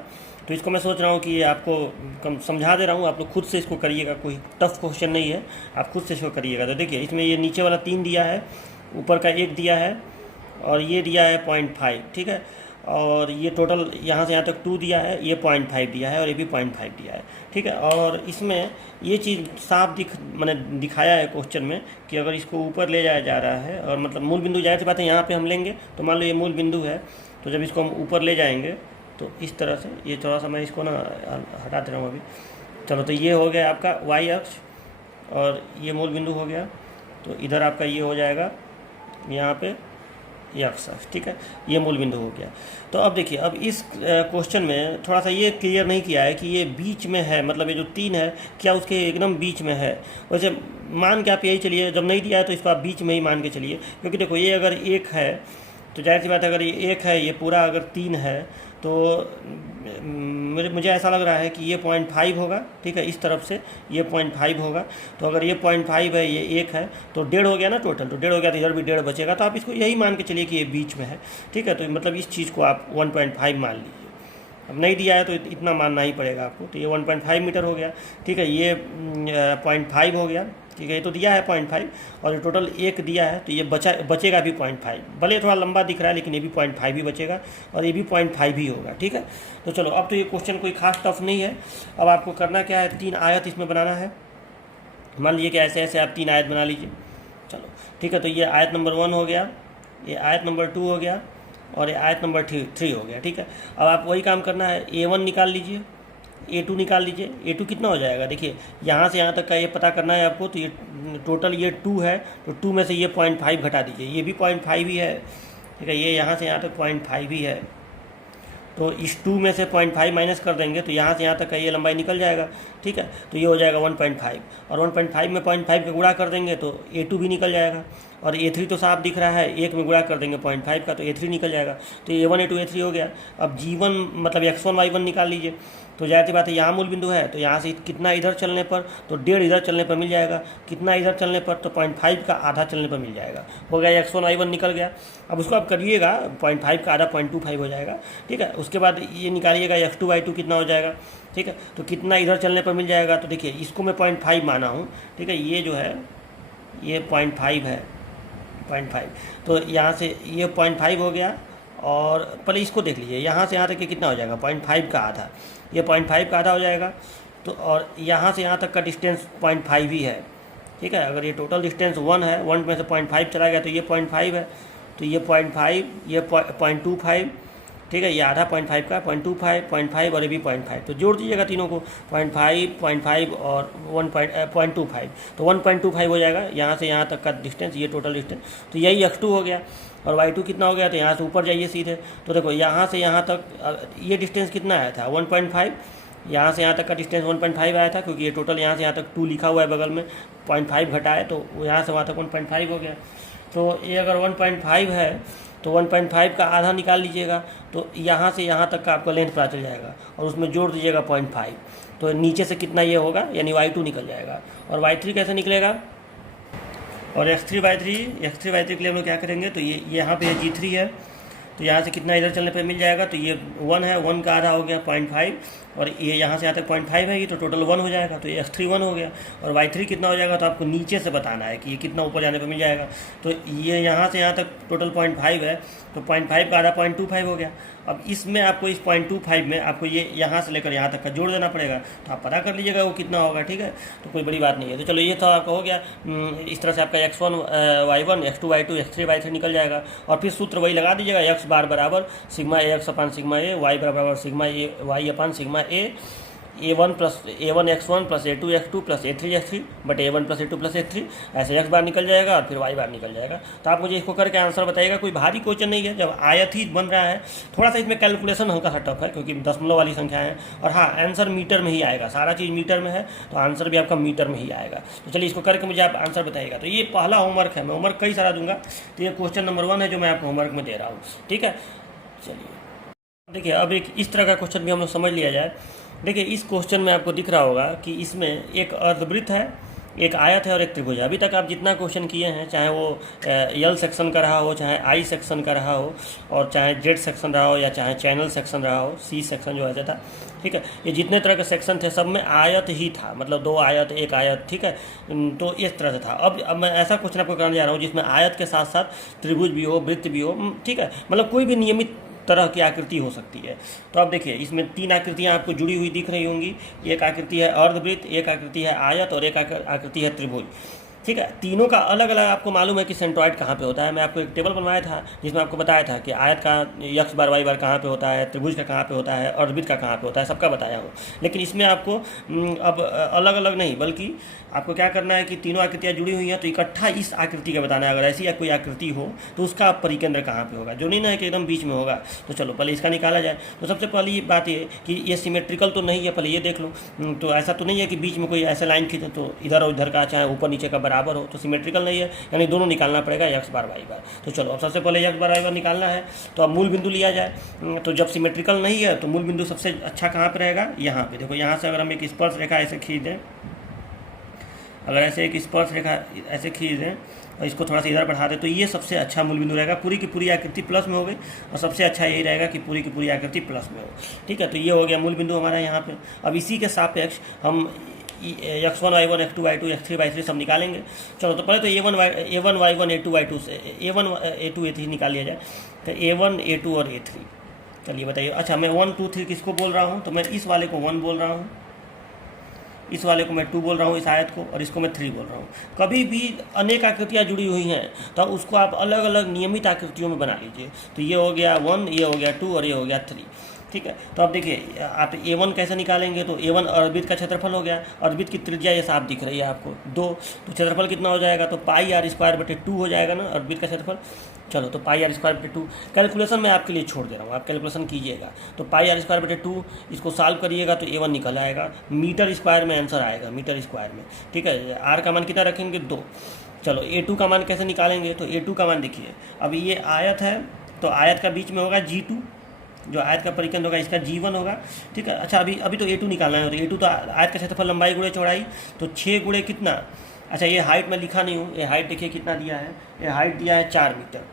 तो इसको मैं सोच रहा हूँ कि ये आपको कम समझा दे रहा हूँ, आप लोग खुद से इसको करिएगा, कोई टफ क्वेश्चन नहीं है, आप खुद से इसको करिएगा। तो देखिए इसमें ये नीचे वाला 3 दिया है, ऊपर का 1 दिया है, और ये दिया है 0.5, ठीक है, और ये टोटल यहाँ से यहाँ तक 2 दिया है, ये 0.5 दिया है, और ये भी 0.5 दिया है, ठीक है। और इसमें ये चीज़ साफ मैंने दिखाया है क्वेश्चन में कि अगर इसको ऊपर ले जाया जा रहा है, और मतलब मूल बिंदु जाहिर सी बात है यहाँ पे हम लेंगे, तो मान लो ये मूल बिंदु है, तो जब इसको हम ऊपर ले जाएंगे तो इस तरह से, ये थोड़ा सा मैं इसको ना हटा दे रहा हूँ अभी। चलो तो ये हो गया आपका वाई अक्ष, और ये मूल बिंदु हो गया, तो इधर आपका ये हो जाएगा यहाँ पे एक्स अक्ष, ठीक है, ये मूल बिंदु हो गया। तो अब देखिए, अब इस क्वेश्चन में थोड़ा सा ये क्लियर नहीं किया है कि ये बीच में है, मतलब ये जो 3 है क्या उसके एकदम बीच में है। वैसे मान के आप यही चलिए, जब नहीं दिया है तो इसको आप बीच में ही मान के चलिए, क्योंकि देखो ये अगर 1 है तो जाहिर सी बात है, अगर ये 1 है, ये पूरा अगर 3 है, तो मुझे ऐसा लग रहा है कि ये 0.5 होगा, ठीक है, इस तरफ से ये 0.5 होगा। तो अगर ये 0.5 है, ये 1 है, तो 1.5 हो गया ना टोटल, तो 1.5 हो गया, तो इधर भी 1.5 बचेगा, तो आप इसको यही मान के चलिए कि ये बीच में है, ठीक है। तो मतलब इस चीज़ को आप 1.5 मान लीजिए। अब नहीं दिया है तो इतना मानना ही पड़ेगा आपको, तो ये 1.5 मीटर हो गया, ठीक है, ये 0.5 हो गया, ठीक है, ये तो दिया है 0.5, और ये टोटल 1 दिया है, तो ये बचेगा भी 0.5, भले थोड़ा लंबा दिख रहा है लेकिन ये भी 0.5 ही बचेगा, और ये भी 0.5 ही होगा, ठीक है। तो चलो, अब तो ये क्वेश्चन कोई खास टफ नहीं है। अब आपको करना क्या है, 3 आयत इसमें बनाना है। मान लीजिए कि ऐसे ऐसे आप 3 आयत बना लीजिए, चलो ठीक है। तो ये आयत नंबर 1 हो गया, ये आयत नंबर 2 हो गया, और ये आयत नंबर 3 हो गया, ठीक है। अब आप वही काम करना है, A1 निकाल लीजिए, A2 निकाल लीजिए। A2 कितना हो जाएगा, देखिए यहाँ से यहाँ तक का ये पता करना है आपको, तो ये टोटल ये 2 है, तो 2 में से ये 0.5 घटा दीजिए, ये भी 0.5 ही है, ठीक है, ये यहाँ से यहाँ तक 0.5 ही है, तो इस 2 में से 0.5 माइनस कर देंगे तो यहाँ से यहाँ तक का ये लंबाई निकल जाएगा, ठीक है। तो ये हो जाएगा 1.5 और 1.5 में 0.5 का गुणा कर देंगे तो A2 भी निकल जाएगा और A3 तो साफ दिख रहा है, 1 में गुणा कर देंगे 0.5 का तो A3 निकल जाएगा। तो A1 A2 A3 हो गया। अब G1 मतलब x1 y1 निकाल लीजिए। तो जाहिर सी बात है यहाँ मूल बिंदु है तो यहाँ से कितना इधर चलने पर, तो 1.5 इधर चलने पर मिल जाएगा, कितना इधर चलने पर, तो 0.5 का आधा चलने पर मिल जाएगा। हो गया x1 y1 निकल गया। अब उसको आप करिएगा 0.5 का आधा 0.25 हो जाएगा, ठीक है। उसके बाद ये निकालिएगा x2 y2 कितना हो जाएगा, ठीक है। तो कितना इधर चलने पर मिल जाएगा, तो देखिए इसको मैं 0.5 माना हूँ, ठीक है। ये जो है ये 0.5 है, 0.5। तो यहाँ से ये 0.5 हो गया और पहले इसको देख लीजिए, यहाँ से यहाँ तक ये कितना हो जाएगा 0.5 का आधा, ये 0.5 का आधा हो जाएगा। तो और यहाँ से यहाँ तक का डिस्टेंस 0.5 ही है, ठीक है। अगर ये टोटल डिस्टेंस 1 है, 1 में से 0.5 चला गया तो ये 0.5 है, तो ये 0.5, ये 0.25, ठीक है। ये आधा 0.5 का 0.25, 0.5 और ये भी 0.5, तो जोड़ दीजिएगा तीनों को 0.5, 0.5 और 0.25, तो 1.25 हो जाएगा यहाँ से यहाँ तक का डिस्टेंस, ये टोटल डिस्टेंस। तो यही x2 हो गया और y2 कितना हो गया, तो यहाँ से ऊपर जाइए सीधे। तो देखो यहाँ से यहाँ तक ये डिस्टेंस कितना आया था 1.5, यहाँ से यहाँ तक का डिस्टेंस 1.5 आया था, क्योंकि ये टोटल यहाँ से यहाँ तक 2 लिखा हुआ है बगल में, 0.5 घटाए तो यहाँ से वहाँ तक 1.5 हो गया। तो ये अगर 1.5 है तो 1.5 का आधा निकाल लीजिएगा, तो यहाँ से यहाँ तक का आपका लेंथ पता चल जाएगा और उसमें जोड़ दीजिएगा 0.5, तो नीचे से कितना ये होगा यानी y2 निकल जाएगा। और y3 कैसे निकलेगा, और x3 y3 के लिए हम लोग क्या करेंगे, तो ये यहाँ पे G3 है, तो यहाँ से कितना इधर चलने पे मिल जाएगा, तो ये 1 है, 1 का आधा हो गया 0.5 और ये यहाँ से यहाँ तक 0.5 है, ये तो टोटल 1 हो जाएगा। तो ये x3 1 हो गया और y3 कितना हो जाएगा, तो आपको नीचे से बताना है कि ये कितना ऊपर जाने पे मिल जाएगा। तो ये यहाँ से यहाँ तक टोटल 0.5 है, तो 0.5 का आधा 0.25 हो गया। अब इसमें आपको इस 0.25 में आपको ये यहाँ से लेकर यहाँ तक का जोड़ देना पड़ेगा, तो आप पता कर लीजिएगा वो कितना होगा, ठीक है। तो कोई बड़ी बात नहीं है। तो चलो ये तो आपका हो गया। इस तरह से आपका x1 y1, x2 y2, x3 y3 निकल जाएगा और फिर सूत्र वही लगा दीजिएगा, x बार बराबर sigma a x upon sigma a, y बराबर sigma a y upon sigma a, A1 x1 plus A2 x2 plus A3 x3 but A1 plus A2 plus A3, ऐसे x बार निकल जाएगा और फिर y बार निकल जाएगा। तो आप मुझे इसको करके आंसर बताइएगा। कोई भारी क्वेश्चन नहीं है, जब आयत ही बन रहा है, थोड़ा सा इसमें कैलकुलेशन हल्का सा टफ है क्योंकि दशमलव वाली संख्या है। और हाँ, आंसर मीटर में ही आएगा, सारा चीज़ मीटर में है तो आंसर भी आपका मीटर में ही आएगा। तो चलिए इसको करके मुझे आप आंसर बताइएगा। तो ये पहला होमवर्क है, मैं होमवर्क कई सारा दूंगा, तो ये क्वेश्चन नंबर 1 है जो मैं आपको होमवर्क में दे रहा हूँ, ठीक है। चलिए देखिए, अब एक इस तरह का क्वेश्चन भी हम लोग समझ लिया जाए। देखिए इस क्वेश्चन में आपको दिख रहा होगा कि इसमें एक अर्धवृत्त है, एक आयत है और एक त्रिभुज है। अभी तक आप जितना क्वेश्चन किए हैं, चाहे वो यल सेक्शन का रहा हो, चाहे आई सेक्शन का रहा हो, और चाहे जेड सेक्शन रहा हो, या चाहे चैनल सेक्शन रहा हो, सी सेक्शन जो ऐसा था, ठीक है। ये जितने तरह के सेक्शन थे सब में आयत ही था, मतलब 2 आयत 1 आयत, ठीक है। तो इस तरह से था। अब मैं ऐसा क्वेश्चन आपको कराने जा रहा हूँ जिसमें आयत के साथ साथ त्रिभुज भी हो, वृत्त भी हो, ठीक है। मतलब कोई भी नियमित तरह की आकृति हो सकती है। तो आप देखिए इसमें 3 आकृतियाँ आपको जुड़ी हुई दिख रही होंगी। एक आकृति है अर्धवृत्त, एक आकृति है आयत और एक आकृति है त्रिभुज, ठीक है। तीनों का अलग अलग आपको मालूम है कि सेंट्रॉइड कहाँ पे होता है। मैं आपको एक टेबल बनवाया था जिसमें आपको बताया था कि आयत का x बार y बार कहाँ पे होता है, त्रिभुज का कहाँ पे होता है, अर्धवृत्त का कहाँ पे होता है, सबका बताया हूँ। लेकिन इसमें आपको अब अलग अलग नहीं, बल्कि आपको क्या करना है कि तीनों आकृतियाँ जुड़ी हुई हैं तो इकट्ठा इस आकृति का बताना है। अगर ऐसी या कोई आकृति हो तो उसका परिकेंद्र कहाँ पे होगा, जो नहीं ना है कि एकदम बीच में होगा। तो चलो पहले इसका निकाला जाए। तो सबसे पहली बात ये कि ये सिमेट्रिकल तो नहीं है, पहले ये देख लो। तो ऐसा तो नहीं है कि बीच में कोई ऐसा लाइन खींचे तो इधर और उधर का चाहे ऊपर नीचे का बराबर हो, तो सिमेट्रिकल नहीं है, यानी दोनों निकालना पड़ेगा x बार y बार। तो चलो अब सबसे पहले x बार y बार निकालना है, तो अब मूल बिंदु लिया जाए। तो जब सिमेट्रिकल नहीं है तो मूल बिंदु सबसे अच्छा कहाँ पर रहेगा, यहाँ पे। देखो यहाँ से अगर हम एक स्पर्श रेखा ऐसे खींच दें, अगर ऐसे एक स्पर्श रेखा ऐसे खींच दें और इसको थोड़ा सा इधर बढ़ा दें, तो ये सबसे अच्छा मूल बिंदु रहेगा। पूरी की पूरी आकृति प्लस में हो गई और सबसे अच्छा यही रहेगा कि पूरी की पूरी आकृति प्लस में हो, ठीक है। तो ये हो गया मूल बिंदु हमारा यहाँ पे। अब इसी के सापेक्ष हम x1 y1 x2 y2 x3 y3 सब निकालेंगे। चलो तो पहले तो a1 y1 a2 y2 से a1 a2 a3 निकाल लिया जाए। तो a1 a2 और a3, चलिए बताइए। अच्छा, मैं 1 2 3 किसको बोल रहा हूँ, तो मैं इस वाले को 1 बोल रहा हूँ, इस वाले को मैं 2 बोल रहा हूँ, इस आयत को, और इसको मैं 3 बोल रहा हूँ। कभी भी अनेक आकृतियाँ जुड़ी हुई हैं तो उसको आप अलग अलग नियमित आकृतियों में बना लीजिए। तो ये हो गया 1, ये हो गया 2 और ये हो गया 3। ठीक है। तो अब देखिए आप A1 कैसे निकालेंगे, तो A1 अर्धवृत्त का क्षेत्रफल हो गया, अर्धवृत्त की त्रिज्या ये साफ दिख रही है आपको 2, तो क्षेत्रफल कितना हो जाएगा, तो पाई आर स्क्वायर बटे 2 हो जाएगा ना अर्धवृत्त का क्षेत्रफल। चलो तो पाई आर स्क्वायर बटे 2 कैलकुलेशन मैं आपके लिए छोड़ दे रहा हूँ, आप कैलकुलेशन कीजिएगा। तो पाई आर स्क्वायर बटे 2 इसको सॉल्व करिएगा तो A1 निकल आएगा, मीटर स्क्वायर में आंसर आएगा, मीटर स्क्वायर में, ठीक है। आर का मान कितना रखेंगे 2। चलो A2 का मान कैसे निकालेंगे, तो A2 का मान देखिए, अब ये आयत है तो आयत का बीच में होगा G2, जो आयत का परिकेंद्र होगा इसका G1 होगा, ठीक है। अच्छा अभी तो A2 निकालना है, तो A2 तो आयत का क्षेत्रफल लंबाई गुणे चौड़ाई, तो 6 गुणे कितना, अच्छा ये हाइट मैं लिखा नहीं हूँ, ये हाइट देखिए कितना दिया है, ये हाइट दिया है 4 मीटर,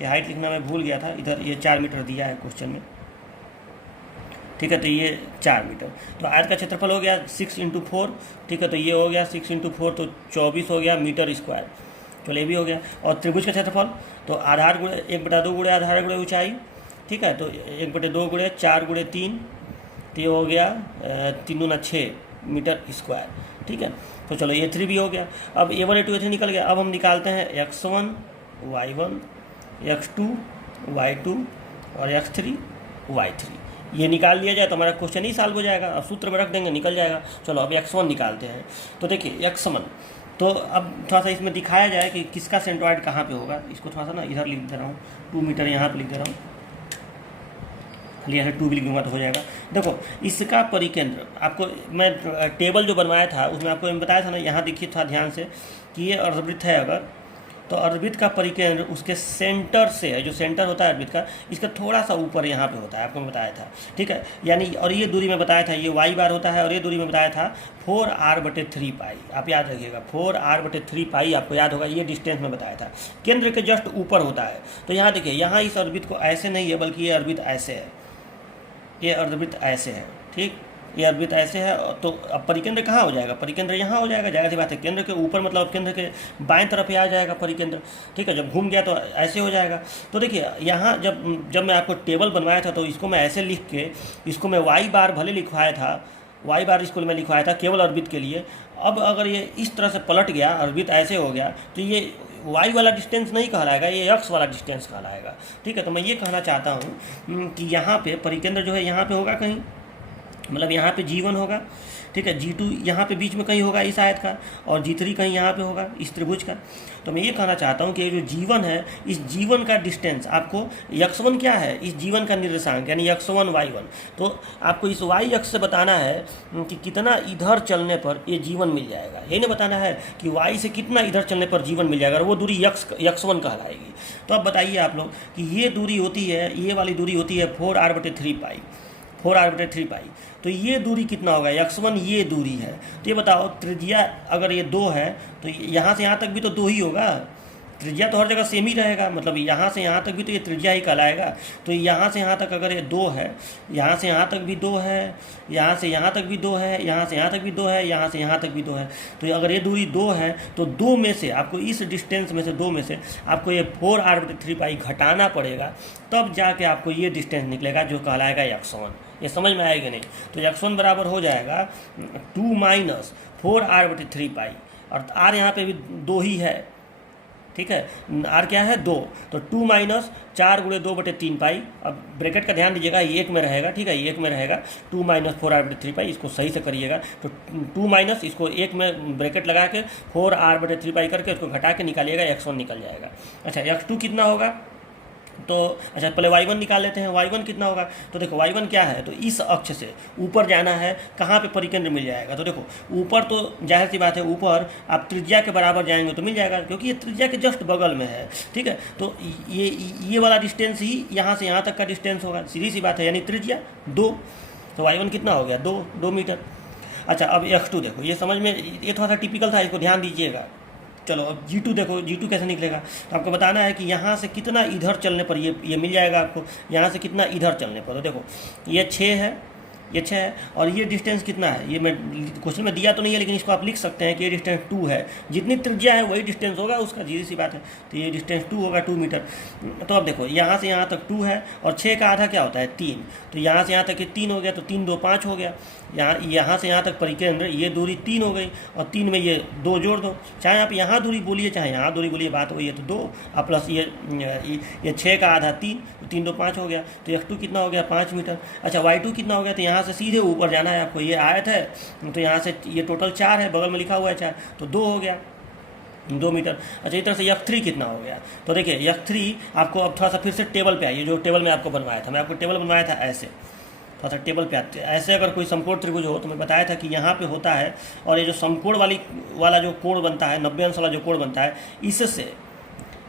ये हाइट लिखना मैं भूल गया था, इधर ये 4 मीटर दिया है क्वेश्चन में, ठीक है। तो ये 4 मीटर, तो आयत का क्षेत्रफल हो गया 6 × 4, ठीक है। तो ये हो गया 6 × 4 तो 24 हो गया मीटर स्क्वायर, चलो ये भी हो गया। और त्रिभुज का क्षेत्रफल तो आधार गुणे 1/2 गुणे आधार गुणे ऊंचाई, ठीक है। तो 1/2 गुणे 4 गुणे 3, तो ये हो गया 3 × 6 मीटर स्क्वायर, ठीक है। तो चलो ये 3 भी हो गया। अब A1 A2 A3 निकल गया। अब हम निकालते हैं x1 y1 x2 y2 और x3 y3, ये निकाल लिया जाए तो हमारा क्वेश्चन ही सॉल्व हो जाएगा, अब सूत्र में रख देंगे निकल जाएगा। चलो अब x1 निकालते हैं, तो देखिए x1, तो अब थोड़ा सा इसमें दिखाया जाए कि किसका सेंट्रॉइड कहाँ पे होगा, इसको थोड़ा सा ना इधर लिख दे रहा हूँ, 2 मीटर यहाँ पे लिख दे रहा हूँ, खाली ऐसे 2 भी लिखूँगा तो हो जाएगा। देखो इसका परिकेंद्र आपको मैं टेबल जो बनवाया था उसमें आपको मैं बताया था ना, यहाँ देखिए थोड़ा ध्यान से कि ये अर्धवृत्त है अगर, तो अर्धवृत्त का परिकेंद्र उसके सेंटर से है, जो सेंटर होता है अर्धवृत्त का, इसका थोड़ा सा ऊपर यहाँ पे होता है, आपको मैं बताया था, ठीक है। यानी और ये दूरी में बताया था ये y बार होता है, और ये दूरी में बताया था 4r/3 पाई, आप याद रखिएगा 4r/3 पाई, आपको याद होगा, ये डिस्टेंस में बताया था, केंद्र के जस्ट ऊपर होता है। तो यहाँ देखिए, यहाँ इस अर्धवृत्त को ऐसे नहीं है बल्कि ये अर्धवृत्त ऐसे है, ये अर्धवृत्त ऐसे है, ठीक, ये अर्धवृत्त ऐसे है। तो अब परिकेंद्र कहाँ हो जाएगा, परिकेंद्र यहाँ हो जाएगा, जाहिर सी बात है, केंद्र के ऊपर मतलब केंद्र के बाएं तरफ ही आ जाएगा परिकेंद्र, ठीक है। जब घूम गया तो ऐसे हो जाएगा। तो देखिए यहाँ जब मैं आपको टेबल बनवाया था तो इसको मैं ऐसे लिख के, इसको मैं y बार भले लिखवाया था, y बार स्कूल में लिखवाया था केवल अर्धवृत्त के लिए। अब अगर ये इस तरह से पलट गया, अर्धवृत्त ऐसे हो गया, तो ये y वाला डिस्टेंस नहीं कहलाएगा, ये x वाला डिस्टेंस कहलाएगा, ठीक है। तो मैं ये कहना चाहता हूँ कि यहाँ पे परिकेंद्र जो है यहाँ पे होगा कहीं, मतलब यहाँ पे G1 होगा, ठीक है, G2 यहाँ पे बीच में कहीं होगा इस आयत का, और G3 कहीं यहाँ पे होगा इस त्रिभुज का। तो मैं ये कहना चाहता हूँ कि जो G1 है, इस G1 का डिस्टेंस आपको, x1 क्या है, इस G1 का निर्देशांक यानी x1 y1, तो आपको इस y अक्ष से बताना है कि कितना इधर चलने पर ये G1 मिल जाएगा, यही ना बताना है कि y से कितना इधर चलने पर G1 मिल जाएगा, और वो दूरी x1 कहलाएगी। तो अब बताइए आप लोग कि ये दूरी होती है, ये वाली दूरी होती है 4r/3 पाई, 4r/3 पाई, तो ये दूरी कितना होगा, x1 ये दूरी है। तो ये बताओ त्रिज्या अगर ये 2 है तो यहाँ से यहाँ तक भी तो 2 ही होगा, त्रिज्या तो हर जगह सेम ही रहेगा, मतलब यहाँ से यहाँ तक भी तो ये त्रिज्या ही कहलाएगा। तो यहाँ से यहाँ तक अगर ये 2 है, यहाँ से यहाँ तक भी 2 है, यहाँ से यहाँ तक भी 2 है, यहाँ से यहाँ तक भी 2 है, यहाँ से यहाँ तक भी 2 है, तो अगर ये दूरी 2 है तो 2 में से आपको, इस डिस्टेंस में से 2 में से आपको ये 4r/3 पाई घटाना पड़ेगा, तब जाके आपको ये डिस्टेंस निकलेगा जो कहलाएगा x1। ये समझ में आएगा नहीं, तो x1 बराबर हो जाएगा 2 - 4r/3 पाई, और r यहाँ पे भी 2 ही है, ठीक है, r क्या है 2, तो 2 - 4 × 2/3 पाई। अब ब्रैकेट का ध्यान दीजिएगा, ये एक में रहेगा, ठीक है, ये एक में रहेगा, 2 - 4r/3 पाई, इसको सही से करिएगा। तो 2 माइनस इसको एक में ब्रैकेट लगा के 4r/3 पाई करके उसको घटा के निकालिएगा, x1 निकल जाएगा। अच्छा x2 कितना होगा, तो अच्छा पहले y1 निकाल लेते हैं, y1 कितना होगा, तो देखो y1 क्या है, तो इस अक्ष से ऊपर जाना है, कहाँ पे परिकेंद्र मिल जाएगा, तो देखो ऊपर तो जाहिर सी बात है, ऊपर आप त्रिज्या के बराबर जाएंगे तो मिल जाएगा, क्योंकि ये त्रिज्या के जस्ट बगल में है, ठीक है। तो ये वाला डिस्टेंस ही यहाँ से यहाँ तक का डिस्टेंस होगा, सीधी सी बात है, यानी त्रिज्या 2, तो y1 कितना हो गया 2 मीटर। अच्छा अब x2 देखो, ये समझ में, ये थोड़ा सा टिपिकल था, इसको ध्यान दीजिएगा। चलो अब G2 देखो, G2 कैसे निकलेगा, तो आपको बताना है कि यहाँ से कितना इधर चलने पर ये मिल जाएगा आपको, यहाँ से कितना इधर चलने पर। तो देखो ये 6 है, ये 6 है, और ये डिस्टेंस कितना है, ये मैं क्वेश्चन में दिया तो नहीं है लेकिन इसको आप लिख सकते हैं कि ये डिस्टेंस 2 है। जितनी त्रिज्या है वही डिस्टेंस होगा उसका, सीधी सी बात है। तो ये डिस्टेंस 2 होगा, 2 मीटर। तो अब देखो यहाँ से यहाँ तक 2 है और 6 का आधा क्या होता है 3, तो यहाँ से यहाँ तक ये 3 हो गया, तो 3 2 5 हो गया। यहाँ से यहाँ तक परिकेंद्र ये दूरी 3 हो गई, और 3 में ये 2 जोड़ दो, चाहे आप यहाँ दूरी बोलिए चाहे यहाँ दूरी बोलिए, बात वही है। तो 2 और प्लस ये 6 का आधा 3, तो 3 2 5 हो गया। तो x2 कितना हो गया 5 मीटर। अच्छा y2 कितना हो गया, तो यहाँ से सीधे ऊपर जाना है आपको, ये आयत है तो यहाँ से ये टोटल 4 है, बगल में लिखा हुआ है 4, तो 2 हो गया 2 मीटर। अच्छा इस तरह से x3 कितना हो गया, तो देखिए x3 आपको अब थोड़ा सा फिर से टेबल पे आइए, जो टेबल में आपको बनवाया था, मैं आपको टेबल बनवाया था ऐसे, थोड़ा सा टेबल पे आते। ऐसे अगर कोई समकोण त्रिभुज हो तो मैं बताया था कि यहाँ पे होता है, और ये जो समकोण वाला जो कोण बनता है, 90 अंश वाला जो कोण बनता है, इससे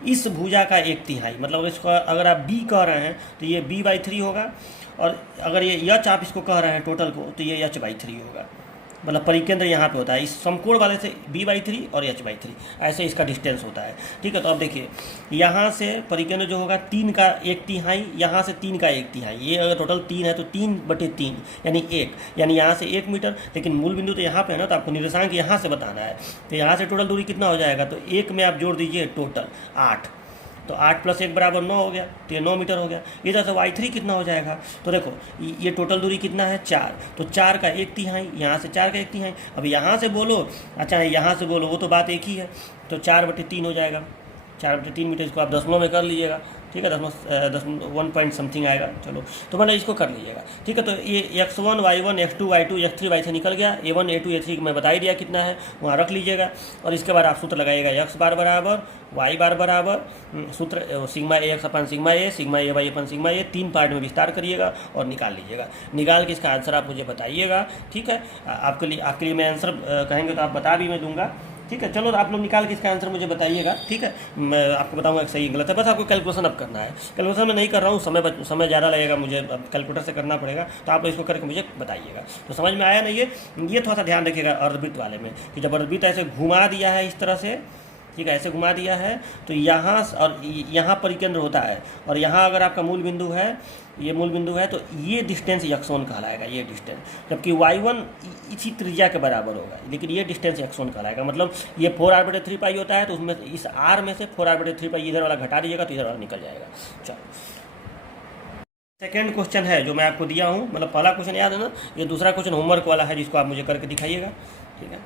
इस भुजा का 1/3, मतलब इसको अगर आप b कह रहे हैं तो ये b/3 होगा, और अगर ये h आप इसको कह रहे हैं टोटल को, तो ये h/3 होगा। मतलब परिकेंद्र यहाँ पे होता है, इस समकोण वाले से b/3 और h/3, ऐसे इसका डिस्टेंस होता है। ठीक है, तो अब देखिए यहाँ से परिकेंद्र जो होगा 3 का 1/3, यहाँ से 3 का 1/3, ये अगर टोटल 3 है तो 3/3 यानी 1, यानी यहाँ से 1 मीटर, लेकिन मूल बिंदु तो यहाँ पे है ना, तो आपको निर्देशांक यहाँ से बताना है। तो यहाँ से टोटल दूरी कितना हो जाएगा, तो 1 में आप जोड़ दीजिए टोटल 8, तो 8 + 1 = 9 हो गया, तो ये 9 मीटर हो गया। इधर से y3 कितना हो जाएगा, तो देखो ये टोटल दूरी कितना है 4, तो 4 का 1/3, यहाँ से 4 का 1/3। अब यहाँ से बोलो अच्छा यहाँ से बोलो, वो तो बात एक ही है, तो 4/3 हो जाएगा, 4/3 मीटर। इसको आप दशमलव में कर लीजिएगा, ठीक है, 1 पॉइंट समथिंग आएगा। चलो तो मतलब इसको कर लीजिएगा, ठीक है। तो ये x1 y1 x2 y2 x3 y3 निकल गया, a1 a2 a3 मैं बता ही दिया कितना है, वहाँ रख लीजिएगा। और इसके बाद आप सूत्र लगाइएगा, x बार बराबर y बार बराबर सूत्र सिग्मा ax/सिग्मा a, सिग्मा a/सिग्मा a, 3 पार्ट में विस्तार करिएगा और निकाल लीजिएगा। निकाल के इसका आंसर आप मुझे बताइएगा, ठीक है। आपके लिए मैं आंसर कहेंगे तो आप बता भी मैं दूंगा, ठीक है। चलो आप लोग निकाल के इसका आंसर मुझे बताइएगा, ठीक है। मैं आपको बताऊंगा कि सही गलत है, बस आपको कैलकुलेशन अब करना है। कैलकुलेशन मैं नहीं कर रहा हूँ, समय ज़्यादा लगेगा मुझे, अब कैलकुलेटर से करना पड़ेगा, तो आप इसको करके मुझे बताइएगा। तो समझ में आया ना, ये थोड़ा सा ध्यान रखिएगा अर्धवृत्त वाले में, कि जब अर्धवृत्त ऐसे घुमा दिया है इस तरह से, ठीक है, ऐसे घुमा दिया है, तो यहाँ और यहाँ परिकेंद्र होता है, और यहाँ अगर आपका मूल बिंदु है, ये मूल बिंदु है, तो ये डिस्टेंस x1 कहलाएगा, ये डिस्टेंस। जबकि y1 इसी त्रिज्या के बराबर होगा, लेकिन ये डिस्टेंस x1 कहलाएगा। मतलब ये 4r/3π होता है, तो उसमें इस r में से 4r/3π इधर वाला घटा दीजिएगा तो इधर वाला निकल जाएगा। चलो सेकेंड क्वेश्चन है जो मैं आपको दिया हूँ, मतलब पहला क्वेश्चन याद है ना, ये दूसरा क्वेश्चन होमवर्क वाला है, जिसको आप मुझे करके दिखाइएगा, ठीक है।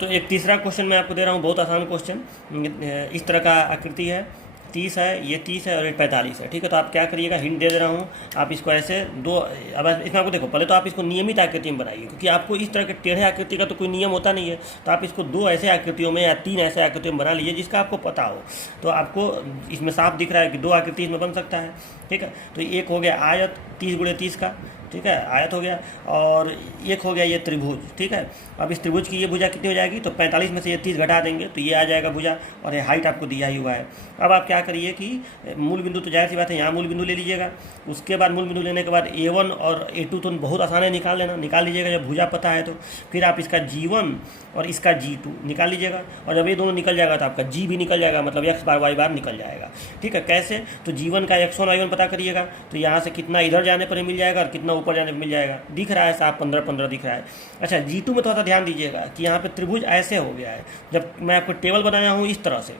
तो एक तीसरा क्वेश्चन मैं आपको दे रहा हूँ, बहुत आसान क्वेश्चन। इस तरह का आकृति है, 30 है, ये 30 है और ये 45 है, ठीक है। तो आप क्या करिएगा, हिंट दे रहा हूँ, आप इसको ऐसे दो, अब इसमें आपको देखो, पहले तो आप इसको नियमित आकृति में बनाइए, क्योंकि आपको इस तरह के टेढ़े आकृति का तो कोई नियम होता नहीं है। तो आप इसको 2 ऐसे आकृतियों में या 3 ऐसे आकृतियों में बना लीजिए जिसका आपको पता हो। तो आपको इसमें साफ दिख रहा है कि 2 आकृति इसमें बन सकता है, ठीक है। तो एक हो गया आयत 30x30 का, ठीक है, आयत हो गया, और एक हो गया ये त्रिभुज, ठीक है। अब इस त्रिभुज की ये भुजा कितनी हो जाएगी, तो 45 में से ये 30 घटा देंगे तो ये आ जाएगा भुजा, और ये हाइट आपको दिया ही हुआ है। अब आप क्या करिए कि मूल बिंदु तो जाहिर सी बात है, यहाँ मूल बिंदु ले लीजिएगा। उसके बाद मूल बिंदु लेने के बाद a1 और a2 तो बहुत आसान है, निकाल लेना, निकाल लीजिएगा जब भुजा पता है। तो फिर आप इसका g1 और इसका g2 निकाल लीजिएगा, और जब ये दोनों निकल जाएगा तो आपका g भी निकल जाएगा, मतलब x बार y बार निकल जाएगा, ठीक है। कैसे, तो g1 का x1 y1 पता करिएगा, तो यहाँ से कितना इधर जाने पर मिल जाएगा और कितना ऊपर जाने पर मिल जाएगा, दिख रहा है साफ 15-15 दिख रहा है। अच्छा g2 में थोड़ा सा ध्यान दीजिएगा कि यहाँ पे त्रिभुज ऐसे हो गया है। जब मैं आपको टेबल बनाया हूँ इस तरह से,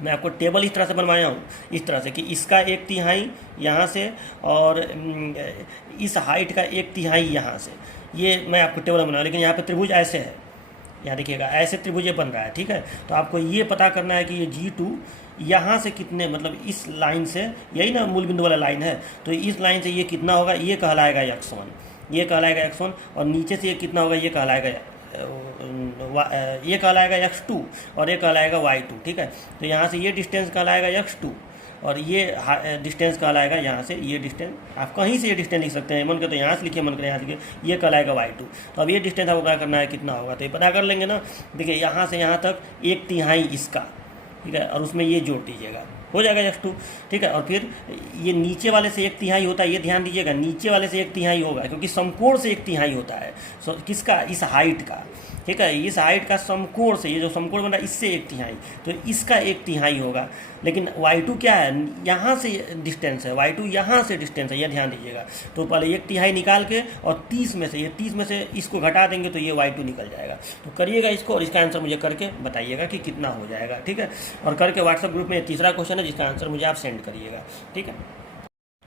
मैं आपको टेबल इस तरह से बनवाया हूँ, इस तरह से कि इसका 1/3 यहाँ से और इस हाइट का 1/3 यहाँ से, ये मैं आपको टेबल बनाया, लेकिन यहाँ पे त्रिभुज ऐसे है, यहाँ देखिएगा ऐसे त्रिभुज ये बन रहा है, ठीक है। तो आपको ये पता करना है कि ये g2 यहाँ से कितने, मतलब इस लाइन से, यही ना मूल बिंदु वाला लाइन है, तो इस लाइन से ये कितना होगा, ये कहलाएगा x1, ये कहलाएगा x1, और नीचे से ये कितना होगा, ये कहलाएगा x2, और ये कहलाएगा y2, ठीक है। तो यहाँ से ये डिस्टेंस कहलाएगा x2, और ये डिस्टेंस कहलाएगा यहाँ से, ये डिस्टेंस आप कहीं से ये डिस्टेंस लिख सकते हैं, मन करे तो यहाँ से लिखिए, मन करे यहाँ से लिखिए, ये कहलाएगा y2। तो अब ये डिस्टेंस आपको पता करना है कितना होगा, तो ये पता कर लेंगे ना। देखिए यहाँ से यहाँ तक 1/3 इसका, ठीक है, और उसमें ये जोड़ दीजिएगा, हो जाएगा x2, ठीक है। और फिर ये नीचे वाले से 1/3 होता है, ये ध्यान दीजिएगा, नीचे वाले से 1/3 होगा, क्योंकि समकोण से 1/3 होता है, किसका, इस हाइट का, ठीक है। इस हाइट का समकोण से, ये जो समकोण बन रहा है इससे 1/3, तो इसका 1/3 होगा। लेकिन y2 क्या है, यहाँ से डिस्टेंस है, y2 यहाँ से डिस्टेंस है, यह ध्यान दीजिएगा। तो पहले 1/3 निकाल के और 30 में से, ये 30 में से इसको घटा देंगे तो ये y2 निकल जाएगा। तो करिएगा इसको और इसका आंसर मुझे करके बताइएगा कि कितना हो जाएगा, ठीक है। और करके व्हाट्सएप ग्रुप में तीसरा क्वेश्चन है जिसका आंसर मुझे आप सेंड करिएगा, ठीक है।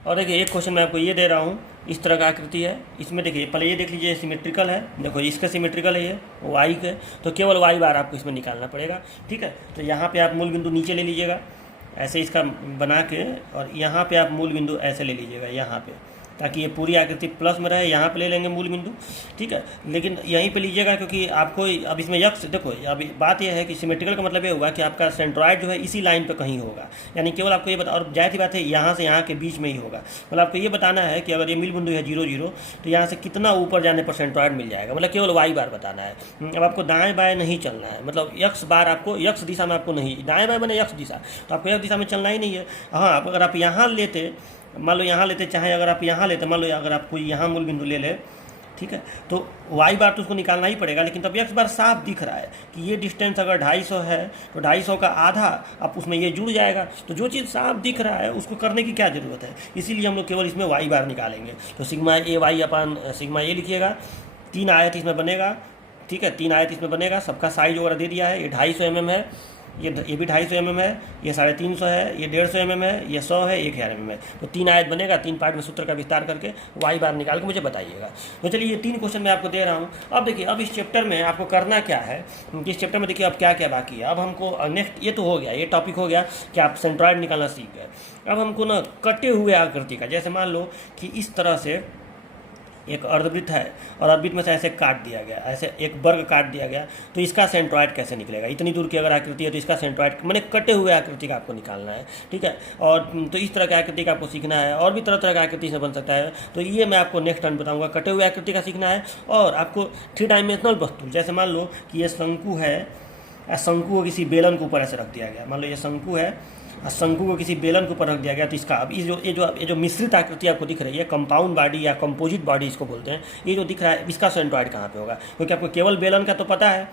और देखिए एक क्वेश्चन मैं आपको ये दे रहा हूँ, इस तरह का आकृति है। इसमें देखिए पहले ये देख लीजिए सिमेट्रिकल है, देखो इसका सिमेट्रिकल है ये वाई के, तो केवल वाई बार आपको इसमें निकालना पड़ेगा, ठीक है। तो यहाँ पे आप मूल बिंदु नीचे ले लीजिएगा ऐसे इसका बना के, और यहाँ पे आप मूल बिंदु ऐसे ले लीजिएगा यहाँ पे, ताकि ये पूरी आकृति प्लस में रहे। यहाँ पे ले लेंगे मूल बिंदु, ठीक है। लेकिन यहीं पे लीजिएगा क्योंकि आपको अब इसमें यक्ष, देखो अब बात यह है कि सिमेट्रिकल का मतलब ये हुआ कि आपका सेंट्रॉइड जो है इसी लाइन पे कहीं होगा, यानी केवल आपको ये बता, और जाहिर सी बात है यहाँ से यहाँ के बीच में ही होगा। मतलब आपको ये बताना है कि अगर ये मूल बिंदु है 0 0, तो यहाँ से कितना ऊपर जाने पर सेंट्रॉइड मिल जाएगा, मतलब केवल वाई बार बताना है। अब आपको दाएँ बाएँ नहीं चलना है, मतलब यक्ष बार आपको यक्ष दिशा में आपको नहीं, दाएँ बाएँ मैंने यक्ष दिशा, तो आपको यक्ष दिशा में चलना ही नहीं है। हाँ, अगर आप यहाँ लेते, मान लो यहाँ लेते, चाहे अगर आप यहाँ लेते, मान लो अगर आप कोई यहाँ मूल बिंदु ले ले, ठीक है, तो वाई बार तो उसको निकालना ही पड़ेगा। लेकिन तब एक्स बार साफ दिख रहा है कि ये डिस्टेंस अगर 250 है तो 250 का आधा अब उसमें ये जुड़ जाएगा। तो जो चीज़ साफ दिख रहा है उसको करने की क्या ज़रूरत है, इसीलिए हम लोग केवल इसमें वाई बार निकालेंगे। तो sigma a Y upon sigma ए लिखिएगा, 3 आयत इसमें बनेगा, ठीक है, 3 आयत इसमें बनेगा। सबका साइज वगैरह दे दिया है, ये 250 mm है, ये भी 250 mm है, ये 350 है, ये 150 mm है, ये 100 है, 1000 mm है। तो 3 आयत बनेगा, 3 पार्ट में सूत्र का विस्तार करके वाई बार निकाल के मुझे बताइएगा। तो चलिए ये 3 क्वेश्चन मैं आपको दे रहा हूँ। अब देखिए अब इस चैप्टर में आपको करना क्या है, इस चैप्टर में देखिए अब क्या क्या बाकी है। अब हमको नेक्स्ट, ये तो हो गया, ये टॉपिक हो गया कि आप सेंट्रॉइड निकालना सीख गए। अब हमको ना कटे हुए आकृति का, जैसे मान लो कि इस तरह से एक अर्धवृत्त है और अर्धवृत्त में से ऐसे काट दिया गया, ऐसे एक वर्ग काट दिया गया, तो इसका सेंट्रॉइड कैसे निकलेगा। इतनी दूर की अगर आकृति है तो इसका सेंट्रॉइड मैंने कटे हुए आकृति का आपको निकालना है, ठीक है। और तो इस तरह की आकृति का आपको सीखना है, और भी तरह तरह का आकृति से बन सकता है। तो ये मैं आपको नेक्स्ट टाइम बताऊँगा। कटे हुए आकृति का सीखना है और आपको 3 डायमेंशनल वस्तु, जैसे मान लो कि ये शंकु है, शंकु को किसी बेलन के ऊपर ऐसे रख दिया गया, मान लो ये शंकु है, शंकु को किसी बेलन के ऊपर रख दिया गया, तो इसका अब ये जो मिश्रित आकृति आपको दिख रही है, कंपाउंड बॉडी या कंपोजिट बॉडी इसको बोलते हैं, ये जो दिख रहा है इसका सेंट्रॉइड कहाँ पे होगा। क्योंकि आपको केवल बेलन का तो पता है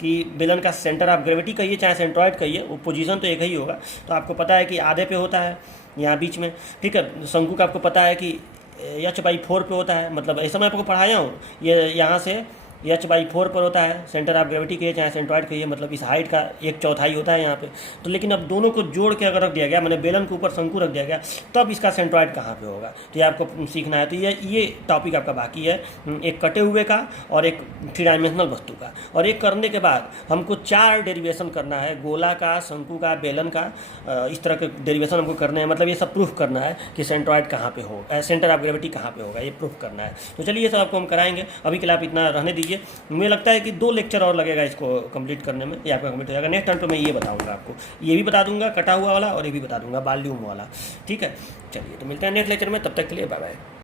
कि बेलन का सेंटर ऑफ ग्रेविटी कहिए चाहे सेंट्रॉइड कहिए, वो पोजीशन तो एक ही होगा। तो आपको पता है कि आधे पे होता है यहाँ बीच में, ठीक है। शंकु का आपको पता है कि h/4 पे होता है, मतलब ऐसा मैं आपको पढ़ाया हूँ, ये यहाँ से h/4 पर होता है सेंटर ऑफ ग्रेविटी कहिए चाहे सेंट्रॉइड कहिए, मतलब इस हाइट का 1/4 होता है यहाँ पे। तो लेकिन अब दोनों को जोड़ के अगर रख दिया गया, मैंने बेलन के ऊपर शंकु रख दिया गया, तब इसका सेंट्रॉइड कहाँ पे होगा, तो ये आपको सीखना है। तो ये टॉपिक आपका बाकी है, एक कटे हुए का और एक 3 डायमेंशनल वस्तु का। और एक करने के बाद हमको 4 डेरिवेशन करना है, गोला का, शंकु का, बेलन का, इस तरह के डेरिवेशन हमको करने हैं। मतलब ये सब प्रूफ करना है कि सेंट्रॉइड कहाँ पे हो, सेंटर ऑफ ग्रेविटी कहाँ पे होगा, ये प्रूफ करना है। तो चलिए ये सब आपको हम कराएंगे। अभी के लिए आप इतना रहने दीजिए, मुझे लगता है कि 2 लेक्चर और लगेगा इसको कंप्लीट करने में, ये आपका कंप्लीट हो जाएगा। नेक्स्ट टाइम तो मैं ये बताऊंगा आपको, ये भी बता दूंगा कटा हुआ वाला और ये भी बता दूंगा वॉल्यूम वाला, ठीक है। चलिए तो मिलते हैं नेक्स्ट लेक्चर में, तब तक के लिए बाय बाय।